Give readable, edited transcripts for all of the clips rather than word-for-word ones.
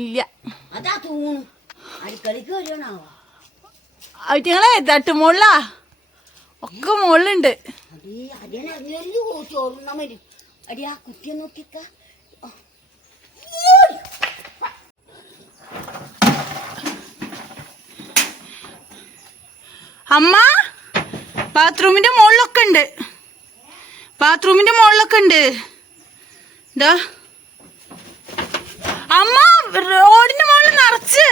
ഇല്ല. അടുക്കളക്ക് അവറ്റങ്ങളെ തട്ടുമുള്ള ഒക്കെ മുകളിലുണ്ട്. അടിയാ കുട്ടിയെ നോക്കിക്ക. അമ്മ ബാത്റൂമിന്റെ മുകളിലൊക്കെ ഉണ്ട്. ബാത്റൂമിന്റെ മുകളിലൊക്കെ ഉണ്ട്. ഇതാ അമ്മ റോഡിന്റെ മുകളിൽ നിറച്ച്.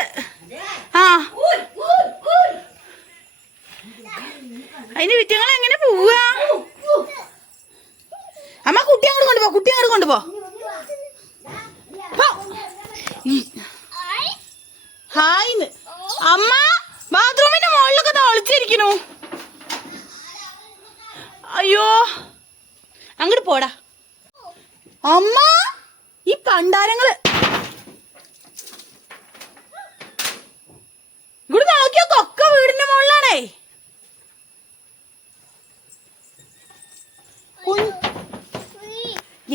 ആ അതിന് വിറ്റങ്ങൾ എങ്ങനെ പോവുക? അമ്മ കുട്ടി അങ്ങോട്ട് കൊണ്ടുപോ, കുട്ടി അങ്ങോട്ട് കൊണ്ടുപോ. ഹായ് അമ്മ ബാത്റൂമിന്റെ മുകളിലൊക്കെ ഒളിച്ചിരിക്കണു. അയ്യോ അങ്ങോട്ട് പോടാ അമ്മ. ഈ പണ്ടാരങ്ങള് ഇവിടെ നോക്കിയൊക്കെ ഒക്കെ വീടിന്റെ മുകളിലാണേ.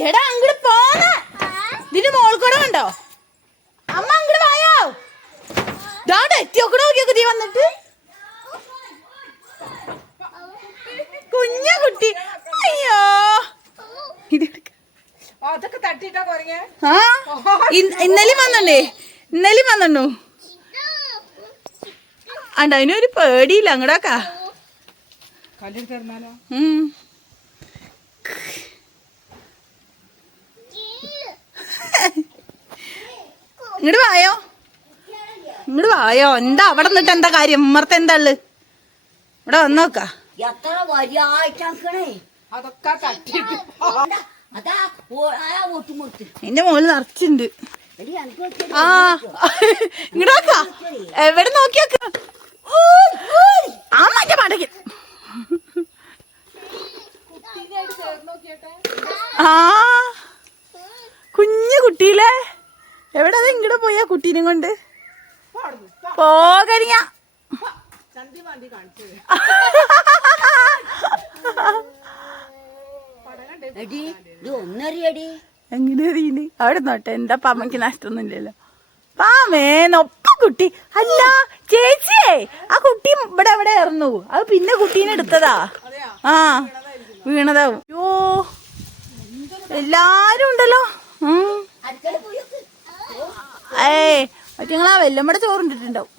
എടാ അങ്ങോട്ട് പോന്ന ഇതിന്റെ മോൾ കൂടെ കണ്ടോ? അമ്മ അങ്ങോട്ട് വായോ. ഇതാണ്ട് എത്തിയൊക്കെ നോക്കിയൊക്കെ നീ വന്നിട്ട്. കുഞ്ഞ കുട്ടി. അയ്യോ ഇന്നലെയും വന്നണ്ടേ, ഇന്നലെയും വന്നു. അണ്ട അതിനൊരു പേടിയില്ല അങ്ങടാക്കാ. ഇങ്ങോട്ട് വായോ, ഇങ്ങോട്ട് വായോ. എന്താ അവിടെ നിന്നിട്ട് എന്താ കാര്യം? ഉമ്മർത്ത് എന്താ ഉള്ളു? ഇവിടെ വന്നോക്കാ. എന്റെ മോള് നിറച്ചുണ്ട്. ആ ഇങ്ങോട്ടാ എവിടെ നോക്കിയാക്ക. ആ മറ്റേ പാട്ടയ്ക്ക് ആ കുഞ്ഞു കുട്ടിയില്ലേ. എവിടെ അത് ഇങ്ങോട്ട് പോയാ കുട്ടീനെ കൊണ്ട് പോകരിഞ്ഞ. എങ്ങനെ അറിയണ്? അവിടെ നോട്ടെ. എന്താ പാമ്മക്ക് നഷ്ടമൊന്നുമില്ലല്ലോ. പാമേനൊപ്പ കുട്ടി. അല്ല ചേച്ചിയേ, ആ കുട്ടി ഇവിടെ എവിടെ ആയിരുന്നു? അത് പിന്നെ കുട്ടീനെ എടുത്തതാ. ആ വീണതാവും. യോ എല്ലാരും ഉണ്ടല്ലോ. മറ്റങ്ങളാ വെല്ലമ്മടെ ചോറുണ്ടിട്ടുണ്ടാവും.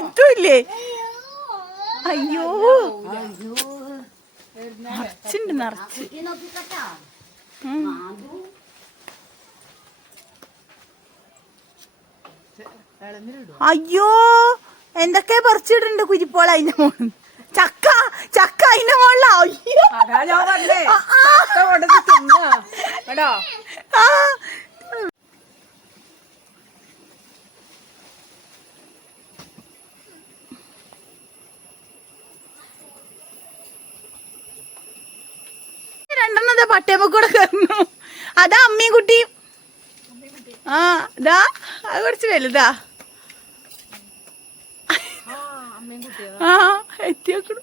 എത്തൂല്ലേ? അയ്യോ നിറച്ചുണ്ട്, നിറച്ച്. അയ്യോ എന്തൊക്കെ പറിച്ചിട്ടുണ്ട് കുരിപ്പോള. അതിന്റെ മോള് ചക്ക, ചക്ക അതിന്റെ മോളിലാ. രണ്ടെണ്ണത് പട്ടയമ്മ കൂടെ കയറുന്നു. അതാ അമ്മയും കുട്ടിയും. ആ ഇതാ അത് കുറച്ച് വലുതാ. ആ എത്തിയോക്കണു.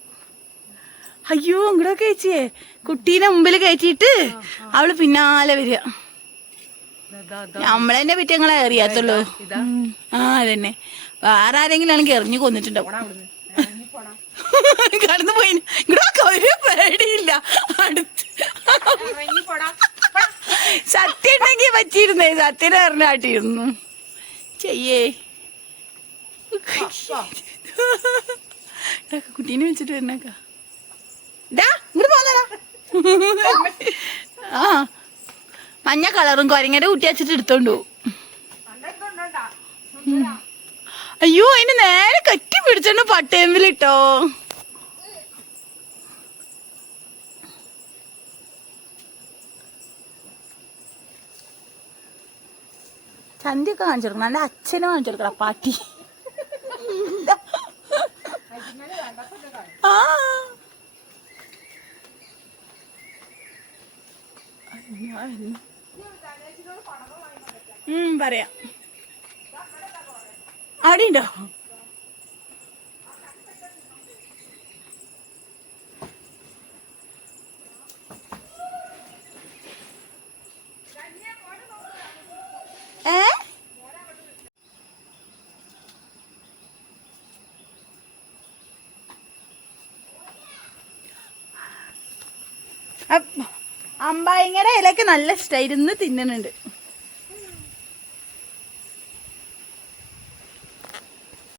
അയ്യോ ഇങ്ങടെ കയറ്റിയേ കുട്ടീനെ മുമ്പിൽ കയറ്റിയിട്ട് അവള് പിന്നാലെ വരിക. നമ്മളെന്നെ പറ്റി ഞങ്ങളെ അറിയാത്തുള്ളൂ. ആ അതന്നെ. വേറെ ആരെങ്കിലും ആണെങ്കിൽ എറിഞ്ഞു കൊന്നിട്ടുണ്ടാവും. കടന്നു പോയി. ഇങ്ങടൊക്കെ ഒരു പേടിയില്ല. അടുത്ത് സത്യം ഉണ്ടെങ്കി പറ്റിയിരുന്നേ. സത്യനെ എറിഞ്ഞാട്ടിയിരുന്നു. ചെയ്യേ കുട്ടീനെ വെച്ചിട്ട് വരണക്ക. ഇങ്ങോട്ട് പോന്നടാ. ആ മഞ്ഞ കളറും കൊരങ്ങന്റെ കുട്ടി വെച്ചിട്ട് എടുത്തോണ്ടു. അയ്യോ അതിന് നേരെ കറ്റി പിടിച്ചോണ്ട് പട്ടയമ്പിലിട്ടോ. ചന്തിയൊക്കെ കാണിച്ചു കൊടുക്കണം. എന്റെ അച്ഛനെ കാണിച്ചു കൊടുക്കണം. പാട്ടി ആ പറയാം. അവിടെ ഉണ്ടോ? അമ്പായിങ്ങയുടെ ഇലക്ക് നല്ല ഇഷ്ടമായിരുന്നു തിന്നുന്നുണ്ട്.